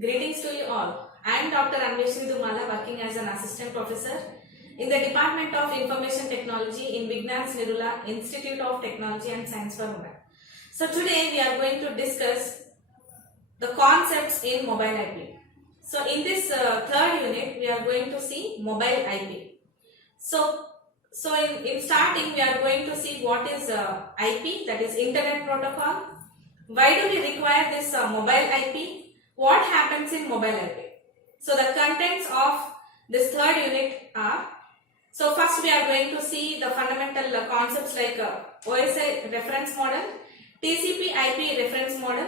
Greetings to you all. I am Dr. Anveshni Dumala, working as an assistant professor in the Department of Information Technology in Vignans Nirula Institute of Technology and Science for Women. So today we are going to discuss the concepts in mobile IP. So in this third unit we are going to see mobile IP. So in starting we are going to see what is IP, that is Internet Protocol. Why do we require this mobile IP? What happens in mobile IP? So the contents of this third unit are, so first we are going to see the fundamental concepts like OSI reference model, TCP IP reference model,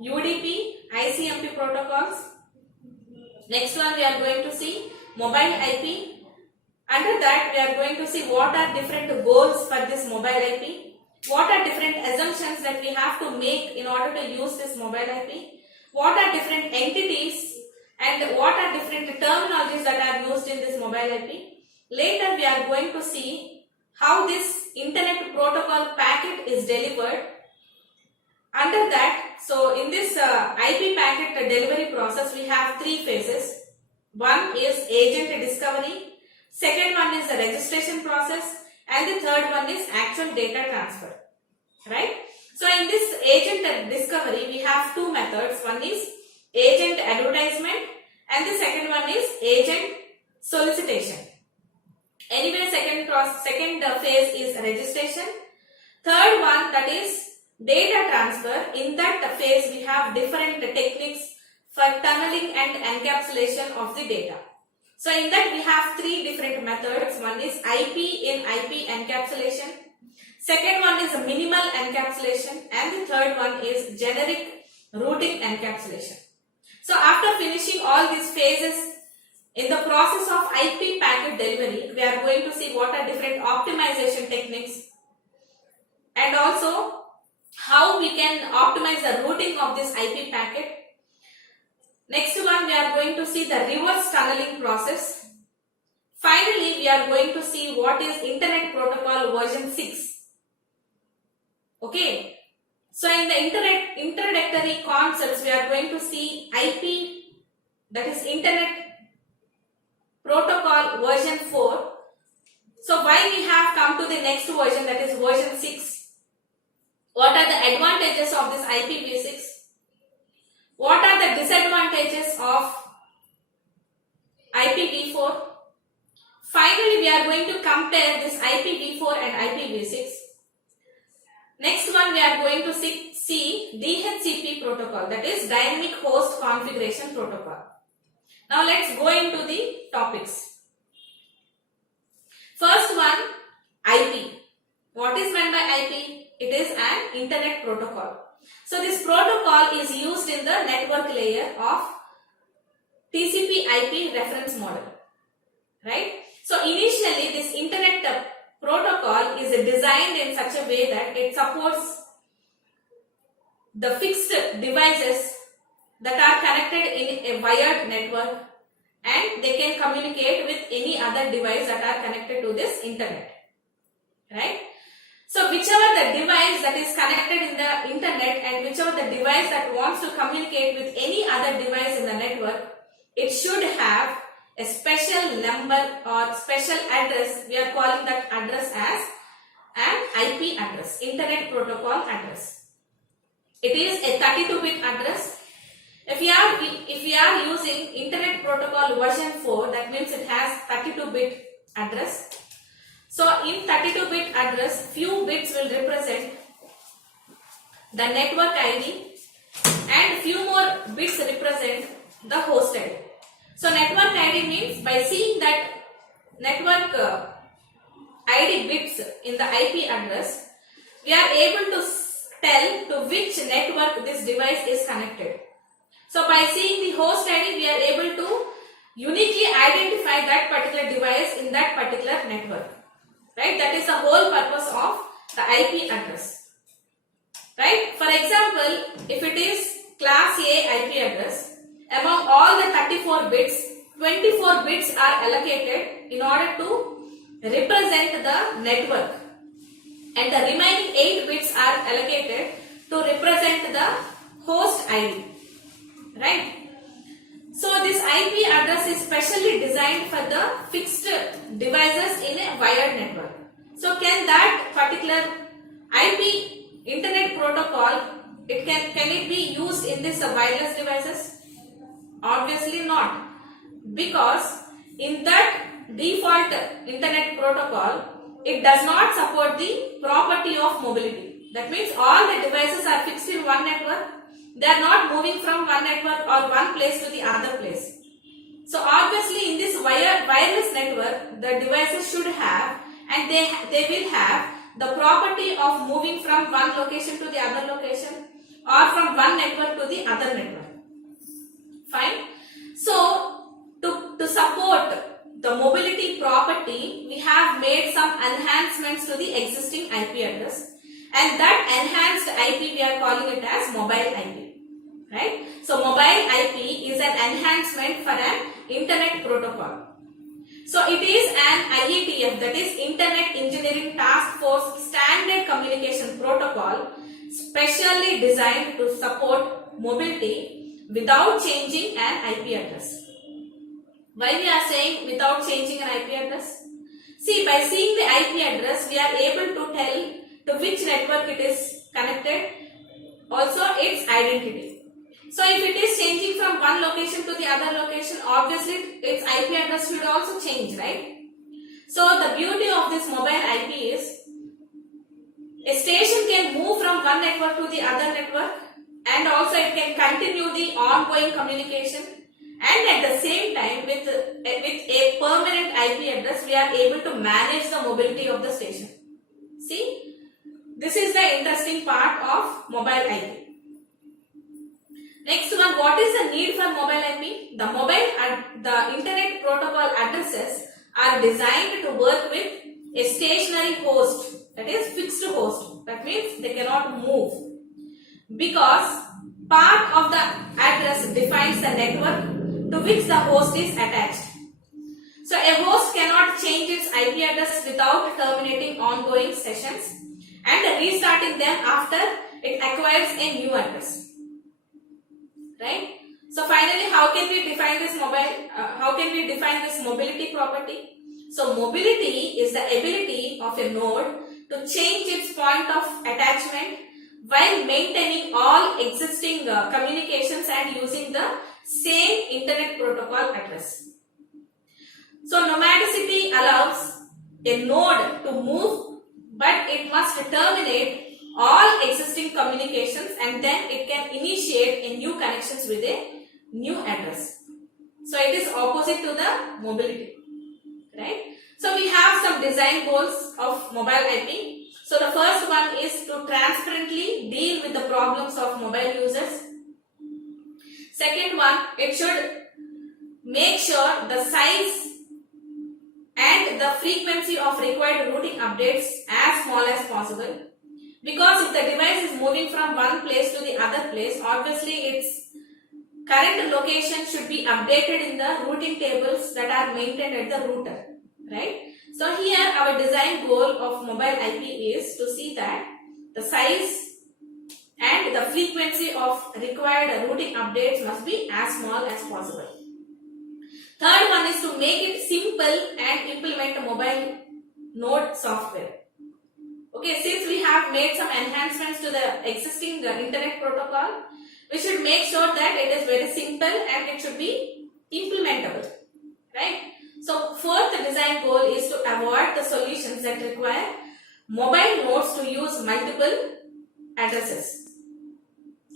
UDP, ICMP protocols. Next one we are going to see mobile IP. Under that we are going to see what are different goals for this mobile IP, what are different assumptions that we have to make in order to use this mobile IP, what are different entities and what are different terminologies that are used in this mobile IP. Later we are going to see how this internet protocol packet is delivered. Under that, so in this IP packet delivery process we have three phases. One is agent discovery, second one is the registration process, and the third one is actual data transfer. Right? So in this agent discovery we have two methods. One is agent advertisement and the second one is agent solicitation. Anyway, second phase is registration. Third one, that is data transfer. In that phase we have different techniques for tunneling and encapsulation of the data. So in that we have three different methods. One is IP in IP encapsulation. Second one is minimal encapsulation, and the third one is generic routing encapsulation. So after finishing all these phases in the process of IP packet delivery, we are going to see what are different optimization techniques and also how we can optimize the routing of this IP packet. Next one, we are going to see the reverse tunneling process. Finally, we are going to see what is Internet Protocol version 6. Okay, so in the introductory concepts we are going to see IP, that is Internet Protocol version 4. So why we have come to the next version, that is version 6? What are the advantages of this IPv6? What are the disadvantages of IPv4? Finally, we are going to compare this IPv4 and IPv6. Next one, we are going to see DHCP protocol, that is Dynamic Host Configuration Protocol. Now let's go into the topics. First one, IP. What is meant by IP? It is an internet protocol. So this protocol is used in the network layer of TCP IP reference model. Right? So initially this internet protocol is designed in such a way that it supports the fixed devices that are connected in a wired network, and they can communicate with any other device that are connected to this internet. Right? So whichever the device that is connected in the internet and whichever the device that wants to communicate with any other device in the network, it should have a special number or special address. We are calling that address as an IP address, Internet Protocol address. It is a 32-bit address. If we are using Internet Protocol version 4, that means it has 32-bit address. So in 32-bit address, few bits will represent the network ID and few more bits represent the host ID. So network ID means by seeing that network ID bits in the IP address, we are able to tell to which network this device is connected. So by seeing the host ID, we are able to uniquely identify that particular device in that particular network. Right? That is the whole purpose of the IP address. Right? For example, if it is class A IP address, among all the 34 bits, 24 bits are allocated in order to represent the network, and the remaining 8 bits are allocated to represent the host ID. Right? is specially designed for the fixed devices in a wired network. So can that particular IP internet protocol, can it be used in this wireless devices? Obviously not, because in that default internet protocol, it does not support the property of mobility. That means all the devices are fixed in one network. They are not moving from one network or one place to the other place. So obviously in this wireless network, the devices should have, and they will have the property of moving from one location to the other location, or from one network to the other network. Fine. So to support the mobility property, we have made some enhancements to the existing IP address, and that enhanced IP we are calling it as mobile IP. Right? So mobile IP is an enhancement for an internet protocol. So it is an IETF, that is Internet Engineering Task Force Standard Communication Protocol, specially designed to support mobility without changing an IP address. Why we are saying without changing an IP address? See, by seeing the IP address, we are able to tell to which network it is connected, also its identity. So if it is changing from one location to the other location, obviously its IP address should also change, right? So the beauty of this mobile IP is a station can move from one network to the other network, and also it can continue the ongoing communication, and at the same time with a permanent IP address we are able to manage the mobility of the station. See, this is the interesting part of mobile IP. Next one, what is the need for mobile IP? The internet protocol addresses are designed to work with a stationary host, that is fixed host. That means they cannot move, because part of the address defines the network to which the host is attached. So a host cannot change its IP address without terminating ongoing sessions and restarting them after it acquires a new address. Right? So finally, how can we define this mobility property? So mobility is the ability of a node to change its point of attachment while maintaining all existing communications and using the same internet protocol address. So nomadicity allows a node to move, but it must terminate all existing communications, and then it can initiate a new connections with a new address. So it is opposite to the mobility, right? So we have some design goals of mobile IP. So the first one is to transparently deal with the problems of mobile users. Second one, it should make sure the size and the frequency of required routing updates as small as possible. Because if the device is moving from one place to the other place, obviously its current location should be updated in the routing tables that are maintained at the router, right? So here our design goal of mobile IP is to see that the size and the frequency of required routing updates must be as small as possible. Third one is to make it simple and implement mobile node software. Okay, since we have made some enhancements to the existing internet protocol, we should make sure that it is very simple and it should be implementable, right? So fourth design goal is to avoid the solutions that require mobile nodes to use multiple addresses.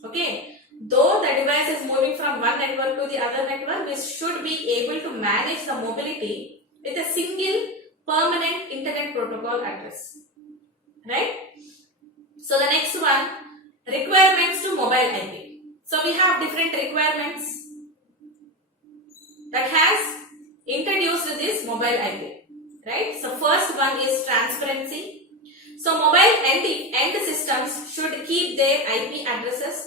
Okay, though the device is moving from one network to the other network, we should be able to manage the mobility with a single permanent internet protocol address. Right? So the next one, requirements to mobile IP. So we have different requirements that has introduced this mobile IP. Right? So first one is transparency. So mobile end systems should keep their IP addresses.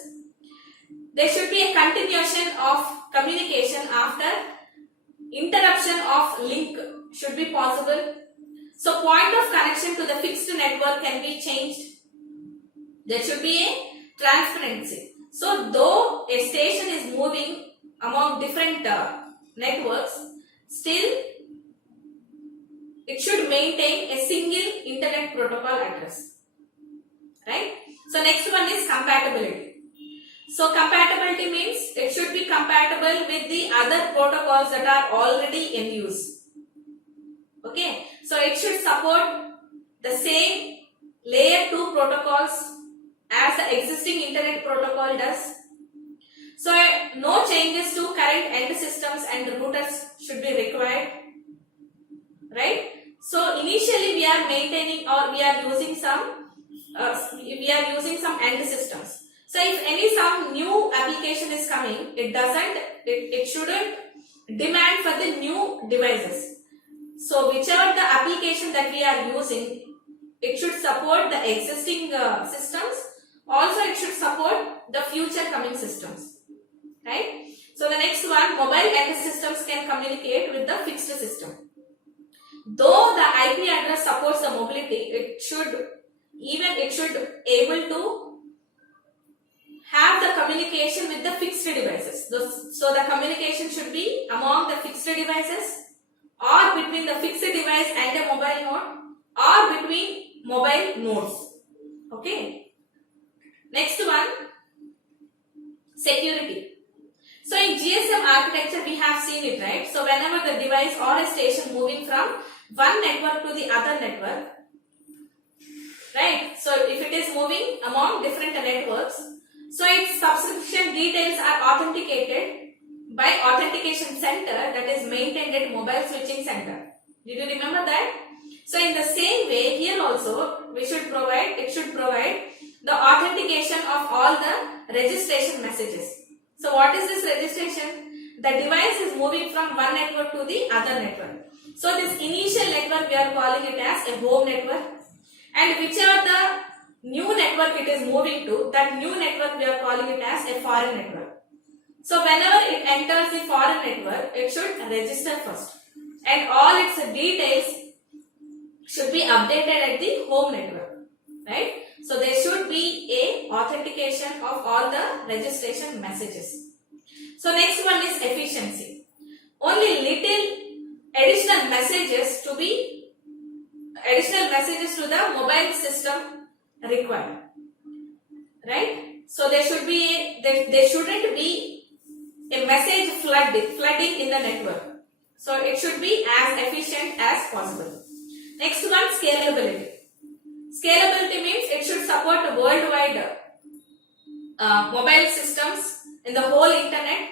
There should be a continuation of communication after interruption of link should be possible. So point of connection to the fixed network can be changed. There should be a transparency. So though a station is moving among different networks, still it should maintain a single internet protocol address. Right? So next one is compatibility. So compatibility means it should be compatible with the other protocols that are already in use. Okay, so it should support the same layer 2 protocols as the existing internet protocol does. So no changes to current end systems and routers should be required. Right? So initially we are maintaining or we are using some end systems. So if some new application is coming, it shouldn't demand for the new devices. So whichever the application that we are using, it should support the existing systems. Also, it should support the future coming systems. Right? So the next one, mobile end systems can communicate with the fixed system. Though the IP address supports the mobility, it should able to have the communication with the fixed devices. So the communication should be among the fixed devices, or between the fixed device and a mobile node, or between mobile nodes. Okay. Next one, security. So in GSM architecture we have seen it, right? So whenever the device or a station moving from one network to the other network, right? So if it is moving among different networks, so its subscription details are authenticated by authentication center that is maintained at mobile switching center. Did you remember that? So in the same way, here also it should provide the authentication of all the registration messages. So what is this registration? The device is moving from one network to the other network. So this initial network we are calling it as a home network, and whichever the new network it is moving to, that new network we are calling it as a foreign network. So whenever it enters the foreign network, it should register first, and all its details should be updated at the home network, right? So there should be a authentication of all the registration messages. So next one is efficiency. Only little additional messages to the mobile system required, right? So there shouldn't be a message flooding in the network. So it should be as efficient as possible. Next one, scalability. Scalability means it should support worldwide mobile systems in the whole internet